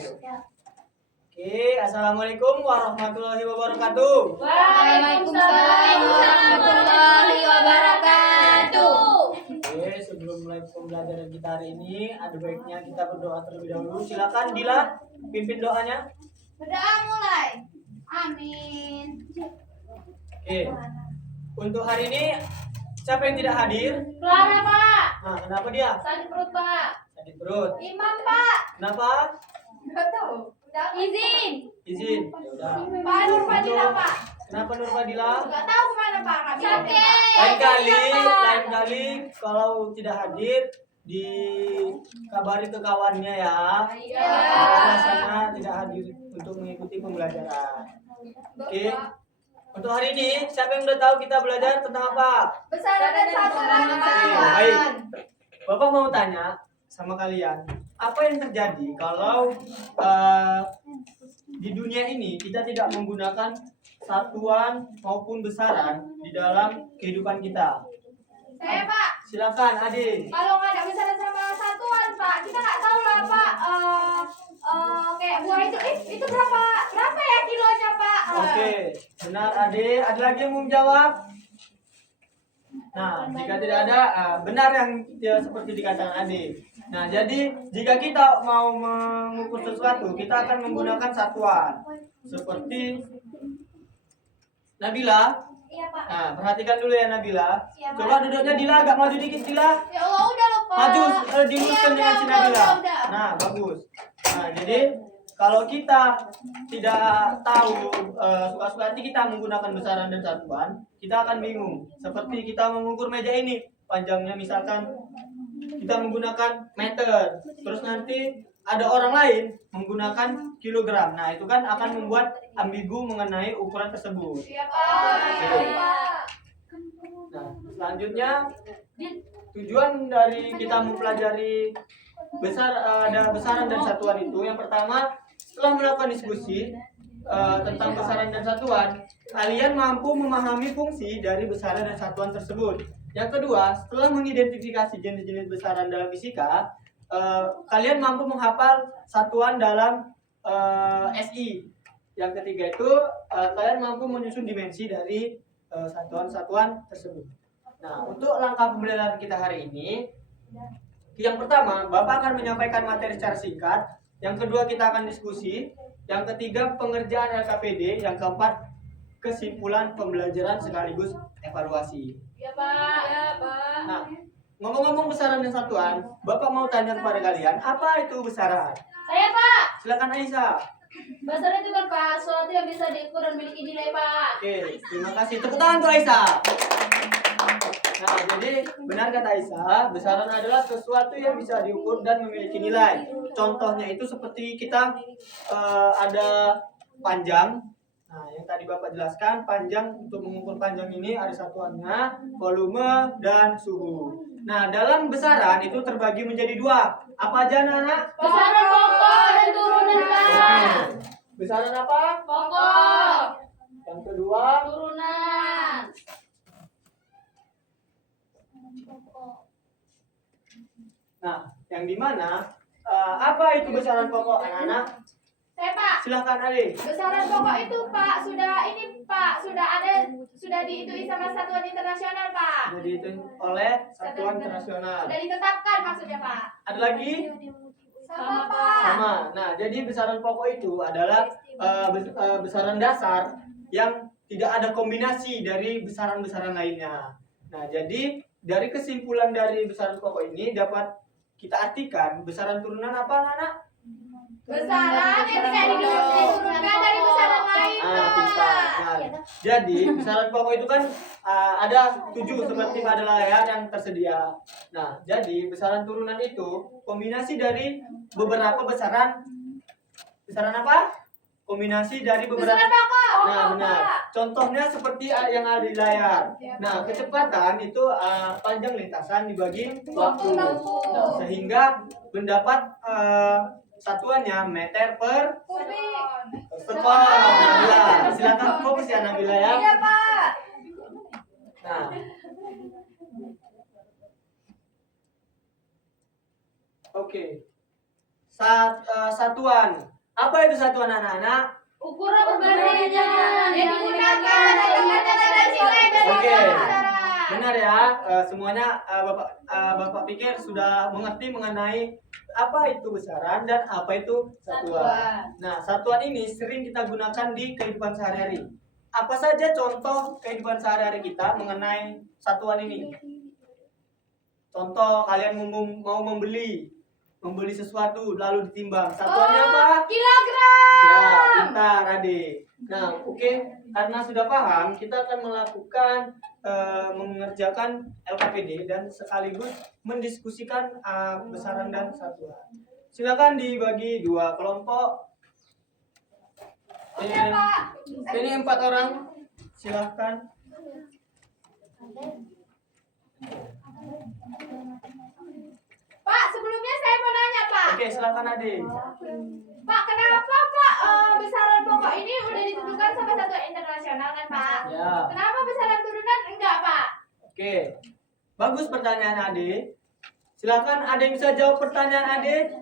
itu. Oke, assalamualaikum warahmatullahi wabarakatuh. Waalaikumsalam warahmatullahi wabarakatuh. Oke, sebelum mulai pembelajaran kita hari ini, ada baiknya kita berdoa terlebih dahulu. Silakan Dila, pimpin doanya. Berdoa mulai. Amin. Oke, untuk hari ini siapa yang tidak hadir? Clara, Pak. Nah, kenapa dia? Sakit perut, Pak. Sakit perut. Imam, Pak. Kenapa? Enggak tahu. Izin. Izin. Ya udah. Pak Nurfadila, Pak. Kenapa Nurfadila? Enggak tahu kemana, Pak. Kami sakit. Lain kali kalau tidak hadir dikabari ke kawannya ya. Iya. Alasannya tidak hadir untuk mengikuti pembelajaran. Oke. Untuk hari ini siapa yang udah tahu kita belajar tentang apa? Besaran dan satuan, Oke, Pak. baik. Bapak mau tanya sama kalian, apa yang terjadi kalau di dunia ini kita tidak menggunakan satuan maupun besaran di dalam kehidupan kita? Saya, Pak. Silakan, Ade. Kalau nggak ada besaran sama satuan, Pak, kita nggak tahu lah, Pak. Kayak buah itu berapa ya kilonya, Pak? Oke, benar Ade. Ada lagi yang mau menjawab? Nah, jika tidak ada, benar yang seperti dikatakan Ade. Nah, jadi jika kita mau mengukur sesuatu, kita akan menggunakan satuan. Seperti Nabila. Iya, Pak. Nah, perhatikan dulu ya Nabila. Iya, Pak. Coba duduknya Dila agak maju dikit Dila. Ya Allah, udah loh, Pak. Maju diluruskan dengan si Nabila. Nah, bagus. Nah, jadi kalau kita tidak tahu suka-suka hati kita menggunakan besaran dan satuan, kita akan bingung. Seperti kita mengukur meja ini, panjangnya misalkan kita menggunakan meter, terus nanti ada orang lain menggunakan kilogram. Nah, itu kan akan membuat ambigu mengenai ukuran tersebut. Iya, Pak. Iya, Pak. Nah, selanjutnya tujuan dari kita mempelajari ada besaran dan satuan itu, yang pertama, setelah melakukan diskusi tentang besaran dan satuan, kalian mampu memahami fungsi dari besaran dan satuan tersebut. Yang kedua, setelah mengidentifikasi jenis-jenis besaran dalam fisika, kalian mampu menghafal satuan dalam SI. Yang ketiga itu, kalian mampu menyusun dimensi dari satuan-satuan tersebut. Nah, untuk langkah pembelajaran kita hari ini, yang pertama, Bapak akan menyampaikan materi secara singkat. Yang kedua, kita akan diskusi. Yang ketiga, pengerjaan LKPD. Yang keempat, kesimpulan pembelajaran sekaligus evaluasi. Iya, Pak. Iya, Pak. Nah, ngomong-ngomong besaran dan satuan, Bapak mau tanya kepada kalian, apa itu besaran? Saya, Pak. Silakan Aisyah. Besaran itu kan, Pak, suatu yang bisa diukur dan memiliki nilai, Pak. Oke, terima kasih. Tepuk tangan untuk Aisyah. Nah, jadi benar kata Aisyah, besaran adalah sesuatu yang bisa diukur dan memiliki nilai. Contohnya itu seperti kita ada panjang. Nah, yang tadi Bapak jelaskan, panjang, untuk mengukur panjang ini ada satuannya, volume, dan suhu. Nah, dalam besaran itu terbagi menjadi dua. Apa aja, anak-anak? Besaran pokok dan turunan, Pak. Oke. Besaran apa? Pokok. Yang kedua, Turunan. nah, yang dimana apa itu besaran pokok, anak-anak? Saya, Pak. Silakan Ali. Besaran pokok itu, Pak, sudah diitui sama satuan internasional, Pak. Jadi itu oleh satuan internasional. Sudah ditetapkan maksudnya, Pak. Ada lagi? Sama, Pak. Sama. Nah, jadi besaran pokok itu adalah besaran dasar yang tidak ada kombinasi dari besaran-besaran lainnya. Nah, jadi dari kesimpulan dari besaran pokok ini dapat kita artikan besaran turunan apa, anak-anak? Besaran yang tidak diturunkan dari besaran lain, Pak. Pintar. Nah, jadi besaran pokok itu kan ada 7 seperti pada layar yang tersedia. Nah, jadi besaran turunan itu kombinasi dari beberapa besaran. Besaran apa? Kombinasi dari beberapa. Besaran pokok. Nah, benar. Contohnya seperti yang ada di layar. Nah, kecepatan itu panjang lintasan dibagi waktu. Nah, sehingga mendapat satuannya meter per Kubik. sekon. Nabila, silakan fokus ya Nabila ya. Iya, Pak. Nah, oke. satuan. Apa itu satuan anak-anak? Ukuran perbandingan yang digunakan untuk kata-kata soleh dan Oke. bicara. Benar ya, semuanya Bapak pikir sudah mengerti mengenai apa itu besaran dan apa itu satuan. Nah, satuan ini sering kita gunakan di kehidupan sehari-hari. Apa saja contoh kehidupan sehari-hari kita mengenai satuan ini? Contoh, kalian mau membeli sesuatu lalu ditimbang. Satuannya apa? Kilogram. Ya, pintar adik. Nah, oke. Karena sudah paham, kita akan melakukan mengerjakan LKPD dan sekaligus mendiskusikan besaran dan satuan. Silakan dibagi 2 kelompok. Oke, Pak. Ini 4 orang. Silakan. Pak, sebelumnya saya mau nanya, Pak. Oke, silakan adik. Pak, kenapa Pak besaran pokok ini udah ditentukan sama satuan internasional kan, Pak? Ya. Kenapa besaran turunan enggak, Pak? Oke. Bagus pertanyaan adik. Silakan ada yang bisa jawab pertanyaan adik.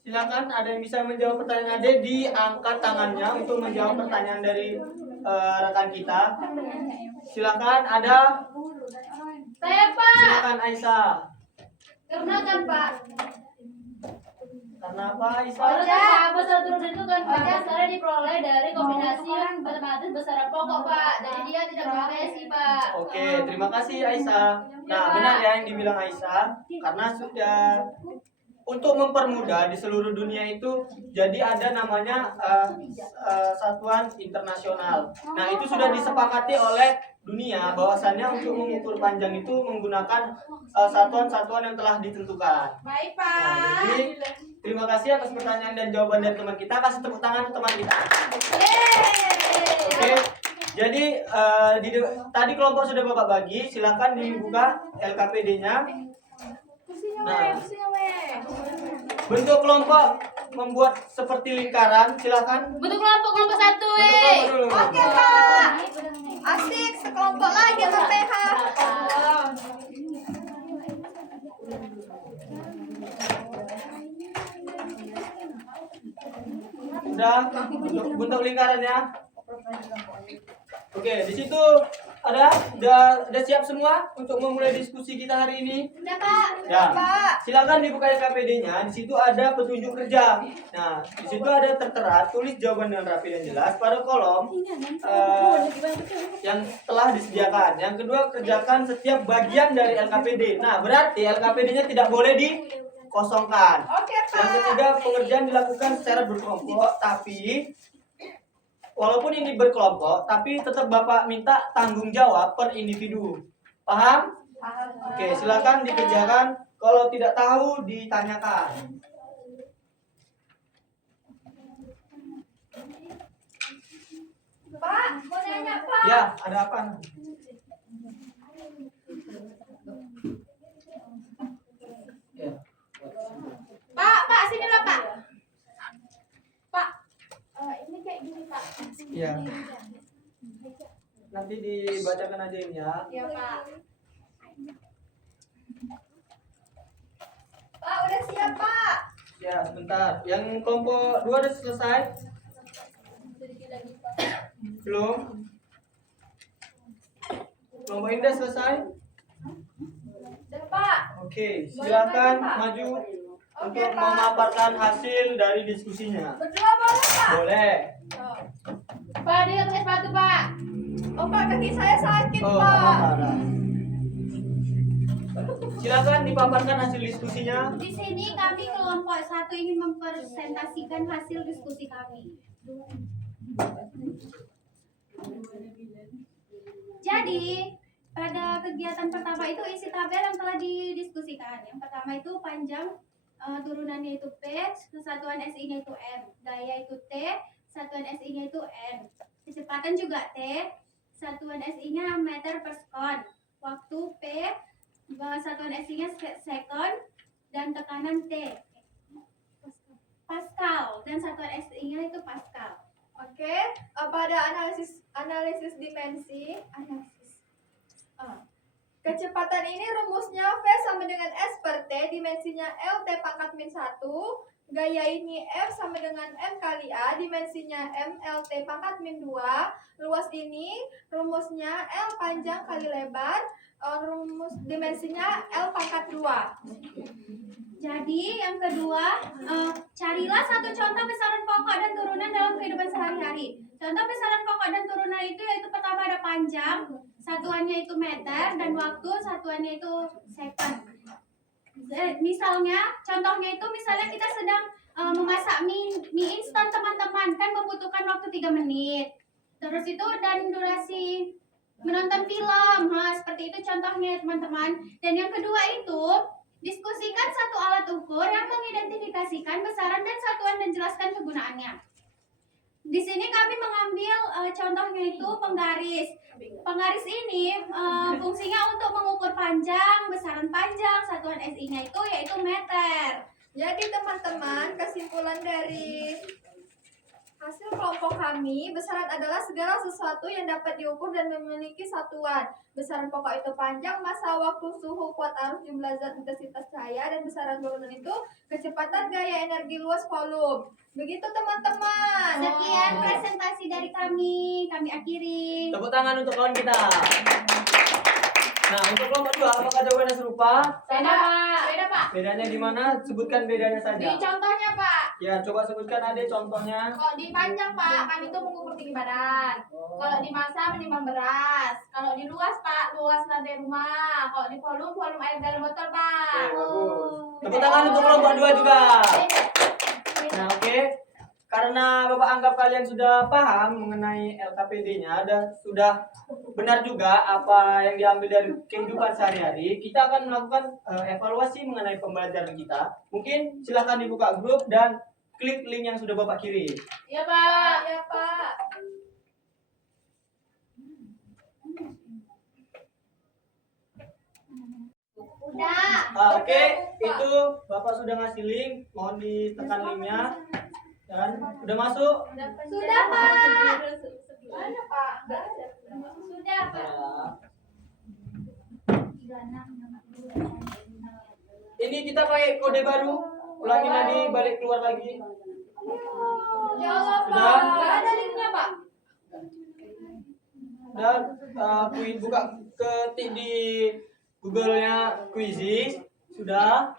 Silakan ada yang bisa menjawab pertanyaan adik, diangkat tangannya untuk menjawab pertanyaan dari rekan kita. Silakan ada. Saya, Pak. Silakan Aisyah. Karena kan, Pak. Karena apa Aisyah? Soalnya Pak, besaran turunan itu kan Pak, besaran diperoleh dari kombinasi matematis besaran pokok, Pak. Jadi dia tidak progresi, Pak. Oke, terima kasih Aisyah. Nah, benar ya yang dibilang Aisyah, karena sudah untuk mempermudah di seluruh dunia itu jadi ada namanya satuan internasional. Nah, itu sudah disepakati oleh dunia bahwasannya untuk mengukur panjang itu menggunakan satuan-satuan yang telah ditentukan. Baik, Nah, Pak. jadi terima kasih atas pertanyaan dan jawaban dari teman kita. Kasih tepuk tangan teman kita. Yeay. Oke. Jadi tadi kelompok sudah Bapak bagi, silakan dibuka LKPD-nya. Nah, bentuk kelompok membuat seperti lingkaran, silakan. Bentuk kelompok satu, Bentuk kelompok dulu. Oke, Pak. Asik, sekelompok lagi sama PH. Udah bentuk lingkarannya. Oke, di situ udah siap semua untuk memulai diskusi kita hari ini. Udah, Pak. Ya. Silakan dibuka LKPD-nya. Di situ ada petunjuk kerja. Nah, di situ ada tertera tulis jawaban dengan rapi dan jelas pada kolom yang telah disediakan. Yang kedua, kerjakan setiap bagian dari LKPD. Nah, berarti LKPD-nya tidak boleh dikosongkan. Oke, Pak. Yang ketiga, pengerjaan dilakukan secara berkelompok, tapi walaupun ini berkelompok, tapi tetap Bapak minta tanggung jawab per individu. Paham? Oke, silakan dikerjakan. Kalau tidak tahu, ditanyakan. Pak, mau nanya, Pak. Ya, ada apa? Ya. Pak, sinilah, Pak. Pak, ini kayak gini, Pak. Iya. Nanti dibacakan aja ini ya. Iya, Pak. Pak, udah siap, Pak. Ya, sebentar. Yang kelompok 2 udah selesai? Belum? Kelompok ini udah selesai? Udah, Pak. Oke, silakan Boleh, Pak. maju Oke, untuk Pak. memaparkan hasil dari diskusinya. Berdua boleh, Pak? Boleh. Pak, dia pakai sepatu, Pak. Oh, Pak, kaki saya sakit, Oh, nggak apa-apa. Nah. Silakan dipaparkan hasil diskusinya. Di sini kami kelompok 1 ingin mempresentasikan hasil diskusi kami. Jadi, pada kegiatan pertama itu isi tabel yang telah didiskusikan. Yang pertama itu panjang, turunannya itu P, satuan SI-nya itu M, gaya itu T, satuan SI-nya itu N, kecepatan juga T, satuan SI-nya meter per sekon, waktu P, satuan SI-nya second, dan tekanan T, Pascal, dan satuan SI-nya itu Pascal. Oke, pada analisis dimensi, kecepatan ini rumusnya V sama dengan S per T, dimensinya L T pangkat min 1, Gaya ini F sama dengan M kali A, dimensinya M, LT pangkat min 2. Luas ini rumusnya L panjang kali lebar, rumus dimensinya L pangkat 2. Jadi yang kedua, carilah satu contoh besaran pokok dan turunan dalam kehidupan sehari-hari. Contoh besaran pokok dan turunan itu yaitu pertama ada panjang, satuannya itu meter, dan waktu satuannya itu second. Misalnya, contohnya itu misalnya kita sedang memasak mie instan teman-teman, kan membutuhkan waktu 3 menit. Terus itu dan durasi menonton film, seperti itu contohnya teman-teman. Dan yang kedua itu diskusikan satu alat ukur yang mengidentifikasikan besaran dan satuan dan jelaskan kegunaannya. Di sini kami mengambil contohnya itu penggaris. Penggaris ini fungsinya untuk mengukur panjang, besaran panjang, satuan SI-nya itu yaitu meter. Jadi teman-teman, kesimpulan dari hasil kelompok kami, besaran adalah segala sesuatu yang dapat diukur dan memiliki satuan. Besaran pokok itu panjang, masa, waktu, suhu, kuat arus, jumlah zat, intensitas cahaya, dan besaran turunan itu kecepatan, gaya, energi, luas, volume. Begitu teman-teman. Sekian presentasi dari kami akhiri. Tepuk tangan untuk kawan kita. Nah, untuk kelompok 2, apakah jawabannya serupa? Beda Pak. Beda Pak. Bedanya di mana? Sebutkan bedanya Di saja. contohnya Pak. Ya, coba sebutkan Ade contohnya. Kalau di panjang Pak, kami itu mengukur tinggi badan. Kalau di massa menimbang beras. Kalau di luas Pak, luas lantai rumah. Kalau di volume, volume air dalam botol Pak. Oke, bagus. Tepuk tangan untuk kelompok 2 juga. Nah, oke. Karena Bapak anggap kalian sudah paham mengenai LKPD-nya dan sudah benar juga apa yang diambil dari kehidupan sehari-hari, kita akan melakukan evaluasi mengenai pembelajaran kita. Mungkin silahkan dibuka grup dan klik link yang sudah Bapak kirim. Iya Pak. Iya Pak. Udah. Oke, itu Bapak sudah ngasih link, mohon ditekan linknya. Dan udah masuk? Sudah Pak. Mana Pak? Sudah Pak. Ini kita pakai kode baru. Ulangi lagi, balik keluar lagi. Ya Allah Pak. Sudah? Nggak ada linknya Pak. Dan buka ketik di Google-nya Quizy. Sudah.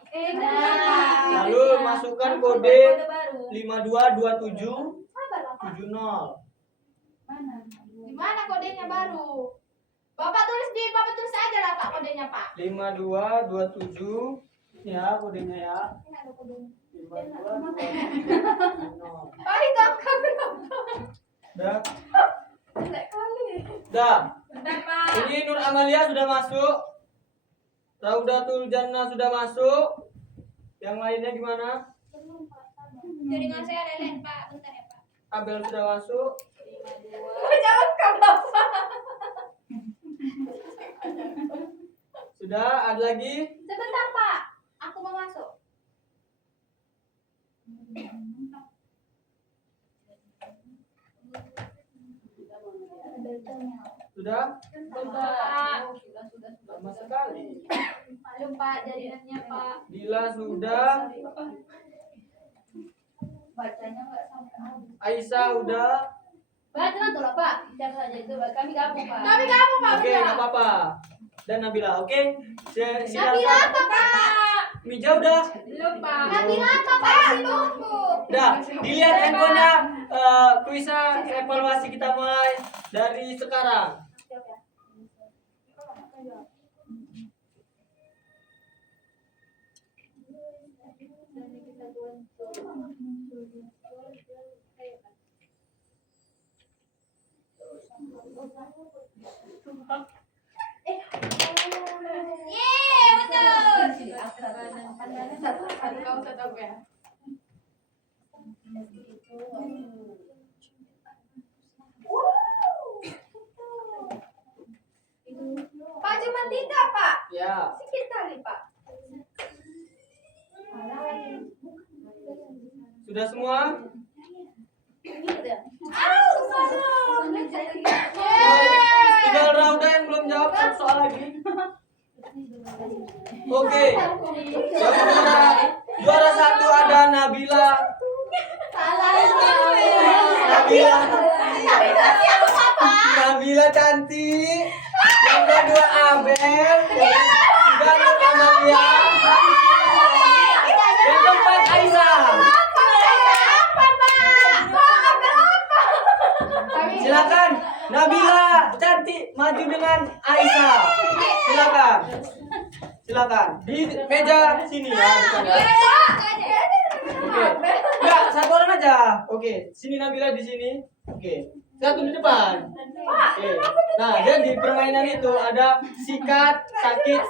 Lalu masukkan kode 522770. Di mana kodenya baru? Bapak tulis aja lah Pak kodenya Pak. 5227 ya kodenya ya. 522770. Pak itu angka berapa? Udah. Jelek kali. Udah. Bentar Pak. Ini Nur Amalia sudah masuk. Raudatul Jannah sudah masuk. Yang lainnya gimana? Jaringan saya leleh Pak. Bentar ya Pak. Abel sudah masuk. Jangan Kak Bapak. Sudah, ada lagi? Sebentar Pak, aku mau masuk. Sudah? Bapak. Lama sekali. Belum Pak jaringannya Pak. Dila sudah. Bacanya nggak sampai habis. Aisyah udah. Pak tenang tuh lah Pak. Jangan saja itu Kami gabung Pak. Kami gabung Pak. Oke, nggak apa-apa. Dan Nabila, oke? Nabila apa Pak? Mija udah. Belum Pak. Nabila apa Pak? Tunggu. Udah, dilihat handphonenya. Kuisnya evaluasi kita mulai dari sekarang. Yeay, betul. Kau tetap ya. Pak cuma 3 Pak. Ya. Sedikit kali Pak. Sudah semua? Tinggal Rauda yang belum jawab satu soal lagi. Oke. Yang juara Juara 1 ada Nabila. Nabila cantik. Yang kedua Abel. Tiga Nur Amalia. Yang keempat Aisyah. Silakan Nabila cantik maju dengan Aisyah. Silakan di meja sini ya. Oke. Enggak, satu orang aja. Oke, sini Nabila di sini. Oke. Satu di depan. Oke. Nah, jadi permainan itu ada sikat, sakit,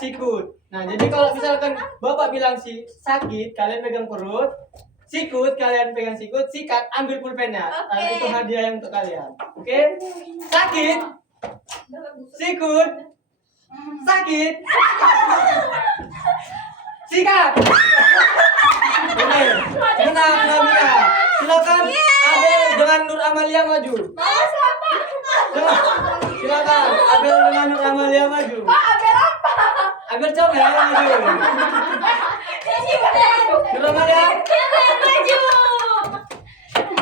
sikut. Nah, jadi kalau misalkan Bapak bilang sakit, kalian pegang perut. Sikut, kalian pegang sikut. Sikat, ambil pulpennya. Itu hadiah untuk kalian. Oke? Sakit. Sikut. Sakit. Sikat. Oke. Menang Nabila. Silakan Abel dengan Nur Amalia maju. Silakan Abel dengan Nur Amalia maju. Abel comel maju. Nur Amalia.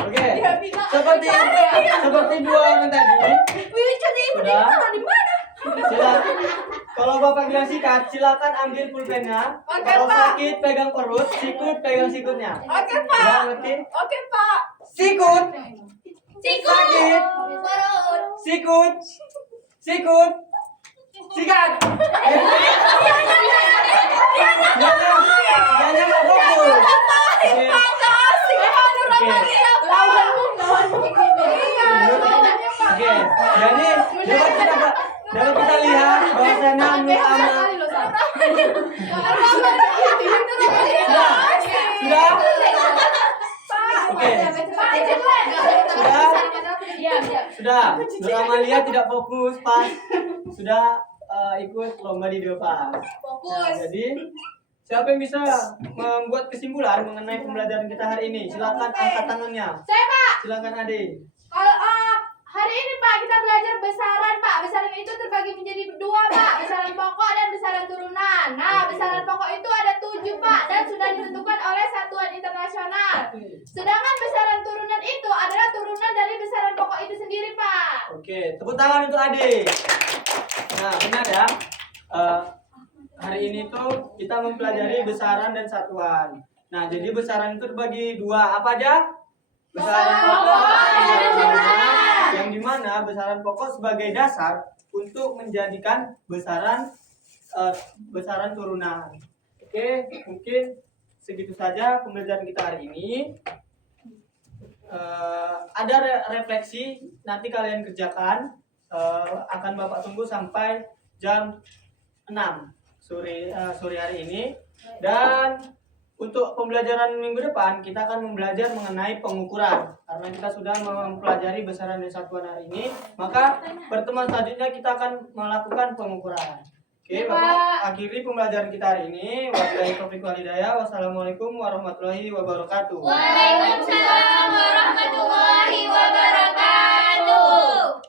Oke. Seperti dua orang tadi. Sudah. Silakan. Kalau Bapak bilang sikat, silakan ambil pulpennya. Kalau sakit pegang perut, sikut pegang sikutnya. Oke, Sudah Pak. ngerti? Oke, Pak. Sikut. Sakit. Sikut. Sikut. Sikat. Jangan nggak fokus. Oke. Jadi dapat kita lihat bahwasanya Nur Amalia sudah. Oke. Sudah. Nur Amalia tidak fokus pas sudah ikut lomba di depan. Nah, jadi siapa yang bisa membuat kesimpulan mengenai pembelajaran kita hari ini? Silakan angkat tangannya. Saya, Pak. Silakan Ade. Kalau hari ini Pak kita belajar besaran Pak. Besaran itu terbagi menjadi dua Pak. Besaran pokok dan besaran turunan. Nah, besaran pokok itu ada 7 Pak dan sudah ditentukan oleh satuan internasional. Sedangkan besaran turunan itu adalah turunan dari besaran pokok itu sendiri Pak. Oke, tepuk tangan untuk Ade. Nah, benar ya. Hari ini tuh kita mempelajari besaran dan satuan. Nah, jadi besaran itu terbagi dua. Apa aja? Besaran pokok dan turunan. Yang dimana besaran pokok sebagai dasar untuk menjadikan besaran turunan. Oke, mungkin segitu saja pembelajaran kita hari ini. Ada refleksi nanti kalian kerjakan. Akan Bapak tunggu sampai jam 6 sore hari ini. Dan untuk pembelajaran minggu depan kita akan belajar mengenai pengukuran. Karena kita sudah mempelajari besaran dan satuan hari ini, maka pertemuan selanjutnya kita akan melakukan pengukuran. Oke, Bapak akhiri pembelajaran kita hari ini. Wabillahi taufiq wal hidayah. Wassalamualaikum warahmatullahi wabarakatuh. Waalaikumsalam warahmatullahi wabarakatuh.